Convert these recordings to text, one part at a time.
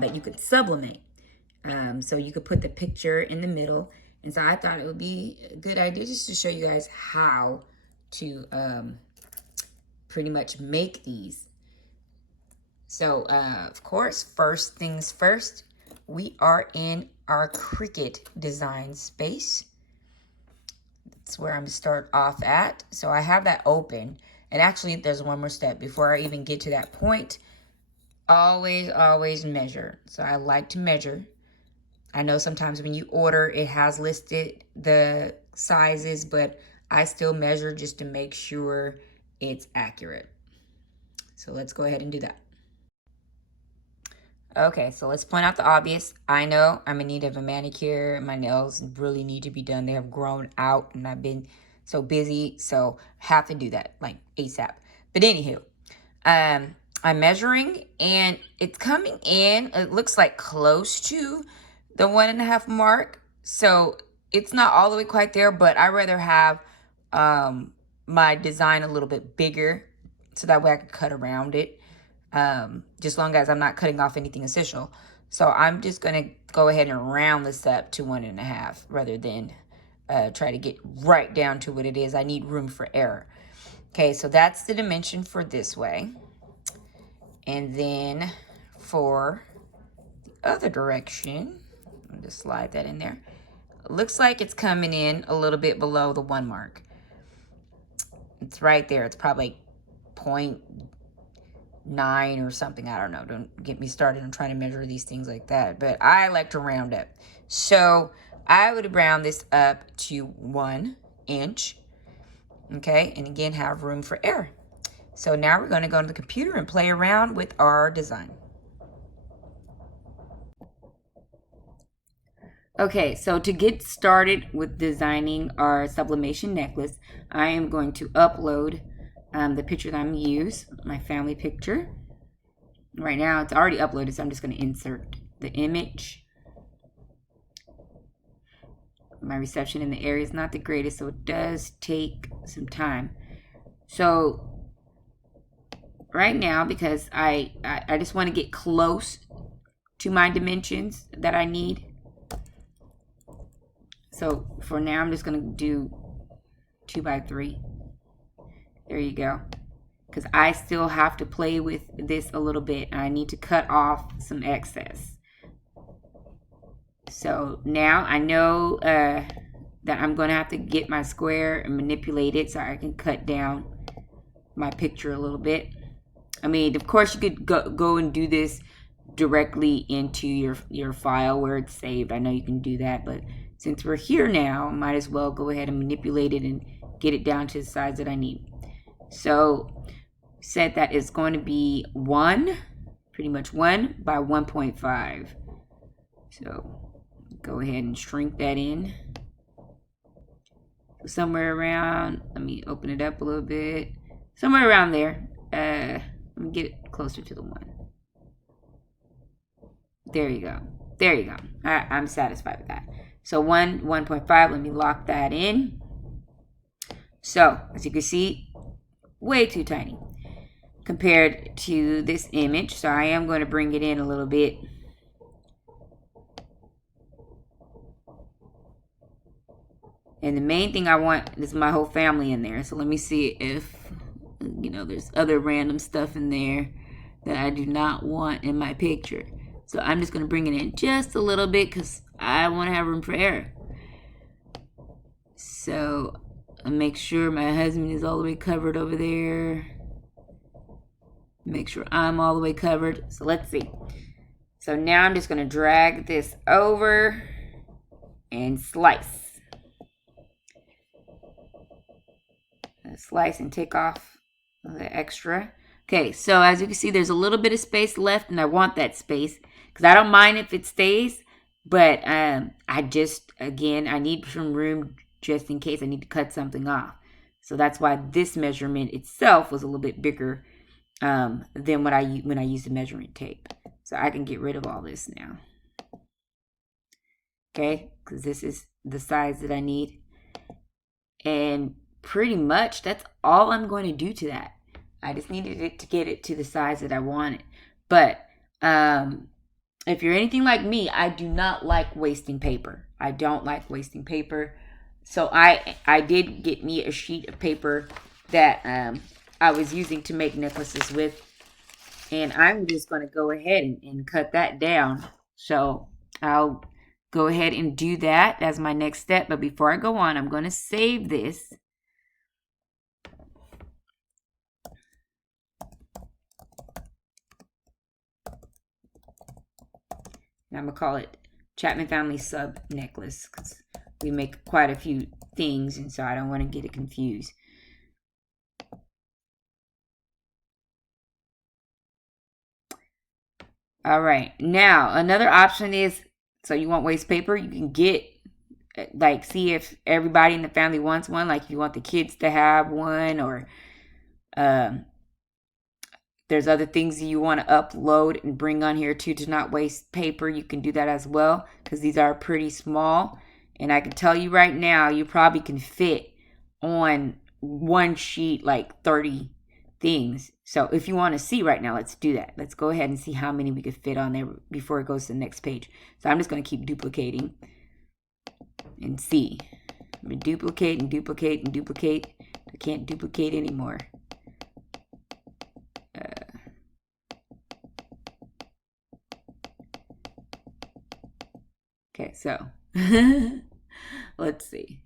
that you could sublimate. So you could put the picture in the middle. And so I thought it would be a good idea just to show you guys how to pretty much make these. So, of course, first things first, we are in our Cricut design space. That's where I'm going to start off at. So I have that open. And actually, there's one more step. Before I even get to that point, always measure. So I like to measure. I know sometimes when you order, it has listed the sizes, but I still measure just to make sure it's accurate. So let's go ahead and do that. Okay, so let's point out the obvious. I know I'm in need of a manicure. My nails really need to be done. They have grown out and I've been so busy, so have to do that like ASAP. But anywho, I'm measuring and it's coming in. It looks like close to the 1.5 mark. So it's not all the way quite there, but I rather have my design a little bit bigger so that way I can cut around it. Just long as I'm not cutting off anything essential. So I'm just going to go ahead and round this up to 1.5 rather than try to get right down to what it is. I need room for error. Okay, so that's the dimension for this way. And then for the other direction, I'll just slide that in there. It looks like it's coming in a little bit below the 1 mark. It's right there. It's probably 0.9 or something. I don't know. Don't get me started on trying to measure these things like that. But I like to round up. So I would round this up to 1 inch. Okay. And again, have room for error. So now we're going to go to the computer and play around with our design. Okay, so to get started with designing our sublimation necklace, I am going to upload the picture that I'm going to use, my family picture. Right now it's already uploaded, so I'm just going to insert the image. My reception in the area is not the greatest, so it does take some time. So right now, because I just want to get close to my dimensions that I need. So for now, I'm just going to do 2x3. There you go. Because I still have to play with this a little bit. And I need to cut off some excess. So now I know that I'm going to have to get my square and manipulate it so I can cut down my picture a little bit. I mean, of course, you could go and do this directly into your file where it's saved. I know you can do that, but since we're here now, I might as well go ahead and manipulate it and get it down to the size that I need. So said that it's going to be pretty much 1 by 1.5. So go ahead and shrink that in. Somewhere around, let me open it up a little bit. Somewhere around there. Let me get it closer to the 1. There you go. There you go. I'm satisfied with that. So 1.5, let me lock that in. So, as you can see, way too tiny compared to this image. So I am going to bring it in a little bit. And the main thing I want is my whole family in there. So let me see if, there's other random stuff in there that I do not want in my picture. So I'm just going to bring it in just a little bit because I want to have room for error. So I make sure my husband is all the way covered over there. Make sure I'm all the way covered. So let's see. So now I'm just going to drag this over and slice. Slice and take off the extra. Okay, so as you can see, there's a little bit of space left, and I want that space because I don't mind if it stays, but I need some room just in case I need to cut something off. So that's why this measurement itself was a little bit bigger than when I used the measuring tape. So I can get rid of all this now. Okay, because this is the size that I need. And pretty much that's all I'm going to do to that. I just needed it to get it to the size that I wanted. But if you're anything like me, I do not like wasting paper. I don't like wasting paper. So I did get me a sheet of paper that I was using to make necklaces with. And I'm just going to go ahead and cut that down. So I'll go ahead and do that as my next step. But before I go on, I'm going to save this. And I'm going to call it Chapman Family Sub Necklace because we make quite a few things. And so I don't want to get it confused. All right. Now, another option is, so you want waste paper, you can get, like, see if everybody in the family wants one. Like, if you want the kids to have one, or there's other things you want to upload and bring on here too to not waste paper. You can do that as well because these are pretty small. And I can tell you right now, you probably can fit on one sheet like 30 things. So if you want to see right now, let's do that. Let's go ahead and see how many we could fit on there before it goes to the next page. So I'm just going to keep duplicating and see. I'm going to duplicate and duplicate and duplicate. I can't duplicate anymore. Okay, so let's see.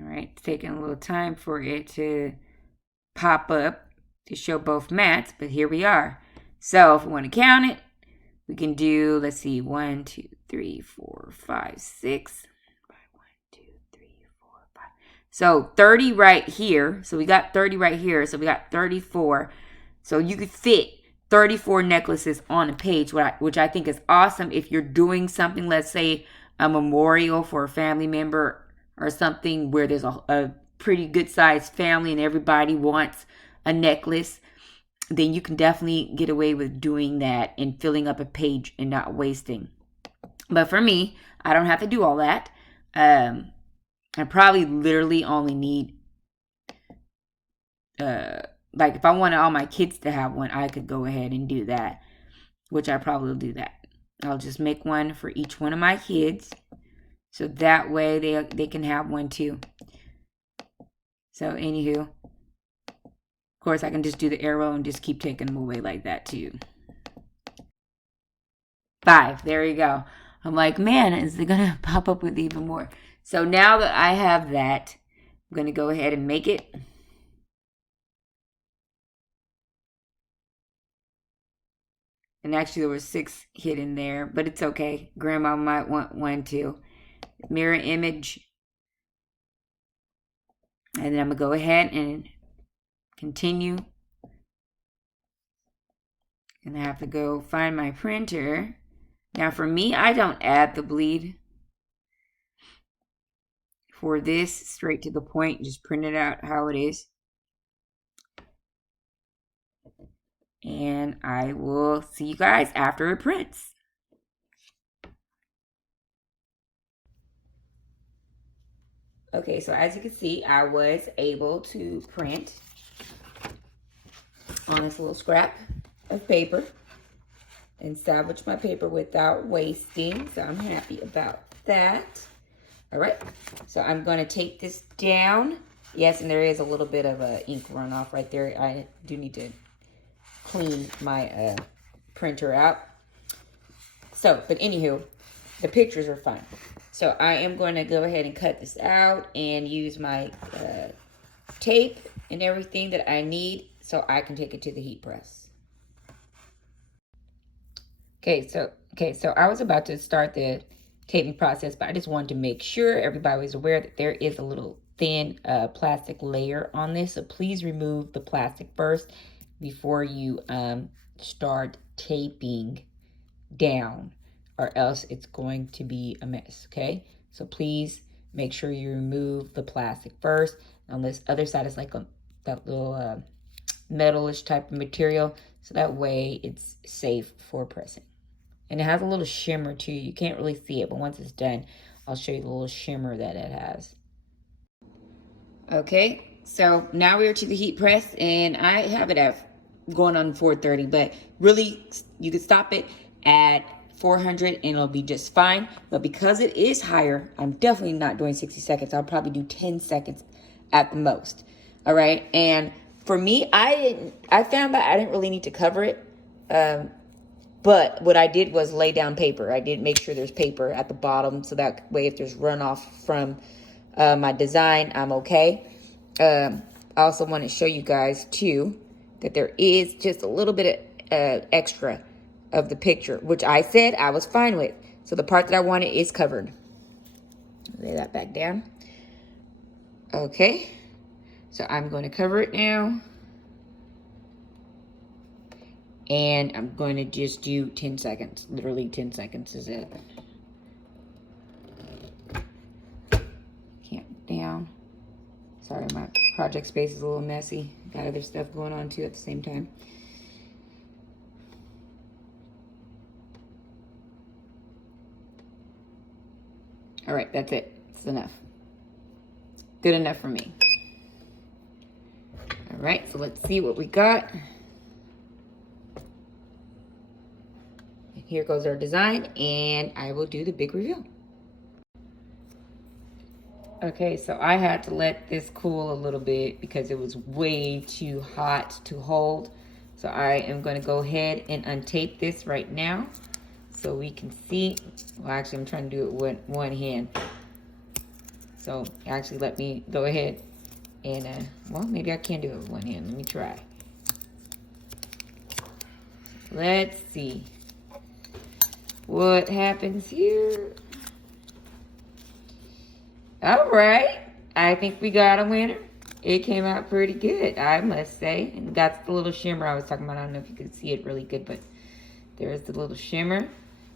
All right, it's taking a little time for it to pop up to show both mats, but here we are. So if we want to count it, we can do, let's see, 1, 2, 3, 4, 5, 6. 1, 2, 3, 4, 5. So 30 right here. So we got 30 right here. So we got 34. So you could fit 34 necklaces on a page, which I think is awesome if you're doing something, let's say a memorial for a family member or something where there's a pretty good sized family and everybody wants a necklace. Then you can definitely get away with doing that and filling up a page and not wasting. But for me, I don't have to do all that. I probably literally only need, like if I wanted all my kids to have one, I could go ahead and do that, which I probably will do that. I'll just make one for each one of my kids. So that way they can have one too. So anywho, of course, I can just do the arrow and just keep taking them away like that too. 5. There you go. I'm like, man, is it going to pop up with even more? So now that I have that, I'm going to go ahead and make it. And actually, there was 6 hidden there, but it's okay. Grandma might want one too. Mirror image. And then I'm going to go ahead and continue. And I have to go find my printer. Now for me, I don't add the bleed. For this, straight to the point, just print it out how it is. And I will see you guys after it prints. Okay, so as you can see, I was able to print on this little scrap of paper and salvage my paper without wasting. So I'm happy about that. All right, so I'm going to take this down. Yes, and there is a little bit of ink runoff right there. I do need to clean my printer out. So, but anywho, the pictures are fine. So I am going to go ahead and cut this out and use my tape and everything that I need so I can take it to the heat press. Okay, so I was about to start the taping process, but I just wanted to make sure everybody was aware that there is a little thin plastic layer on this. So please remove the plastic first before you start taping down, or else it's going to be a mess. Okay, so please make sure you remove the plastic first. On this other side is like that little metalish type of material, so that way it's safe for pressing. And it has a little shimmer too. You can't really see it, but once it's done, I'll show you the little shimmer that it has. Okay, so now we're to the heat press, and I have it at going on 430, but really you can stop it at 400 and it'll be just fine. But because it is higher, I'm definitely not doing 60 seconds. I'll probably do 10 seconds at the most. All right, and for me, I found that I didn't really need to cover it. But what I did was lay down paper. I did make sure there's paper at the bottom, so that way if there's runoff from my design, I'm okay. I also want to show you guys too that there is just a little bit of extra of the picture, which I said I was fine with. So the part that I wanted is covered. Lay that back down. Okay, so I'm going to cover it now. And I'm going to just do 10 seconds. Literally 10 seconds is it. Camp down. Sorry, my project space is a little messy. Got other stuff going on too at the same time. All right, that's it. It's enough. Good enough for me. All right, so let's see what we got. Here goes our design, and I will do the big reveal. Okay, so I had to let this cool a little bit because it was way too hot to hold. So I am going to go ahead and untape this right now so we can see. Well, actually, I'm trying to do it with one hand. So actually, let me go ahead and, well, maybe I can do it with one hand. Let me try. Let's see what happens here. All right, I think we got a winner. It came out pretty good, I must say. And got the little shimmer I was talking about. I don't know if you can see it really good, but there's the little shimmer.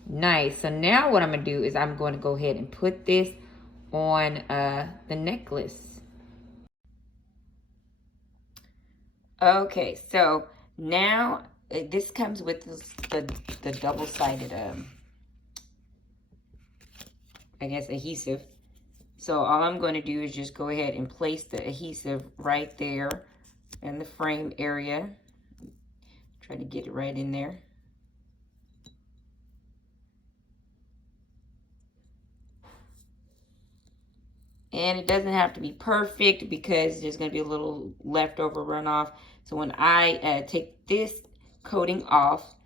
Nice. So now what I'm going to do is I'm going to go ahead and put this on the necklace. Okay, so now this comes with the double-sided, I guess, adhesive. So all I'm going to do is just go ahead and place the adhesive right there in the frame area. Try to get it right in there. And it doesn't have to be perfect because there's going to be a little leftover runoff. So when I take this coating off,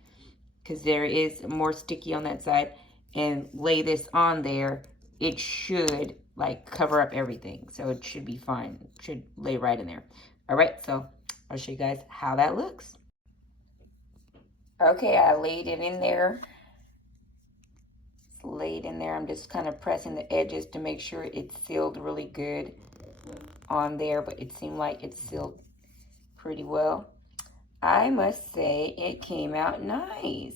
because there is more sticky on that side, and lay this on there, it should like cover up everything. So it should be fine. It should lay right in there. All right, so I'll show you guys how that looks. Okay, I laid it in there. It's laid in there. I'm just kind of pressing the edges to make sure it's sealed really good on there, but it seemed like it's sealed pretty well. I must say it came out nice.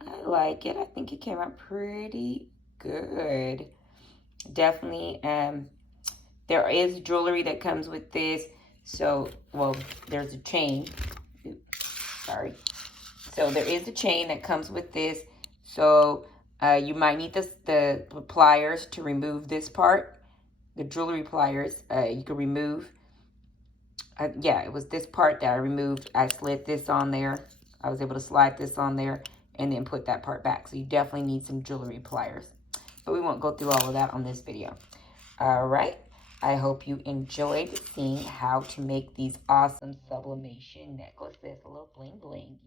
I like it. I think it came out pretty good. Definitely, there is jewelry that comes with this. So, well, there's a chain. Oops, sorry. So there is a chain that comes with this. So you might need the pliers to remove this part. The jewelry pliers you can remove. Yeah, it was this part that I removed. I slid this on there. I was able to slide this on there and then put that part back. So you definitely need some jewelry pliers. But we won't go through all of that on this video. All right. I hope you enjoyed seeing how to make these awesome sublimation necklaces. A little bling bling.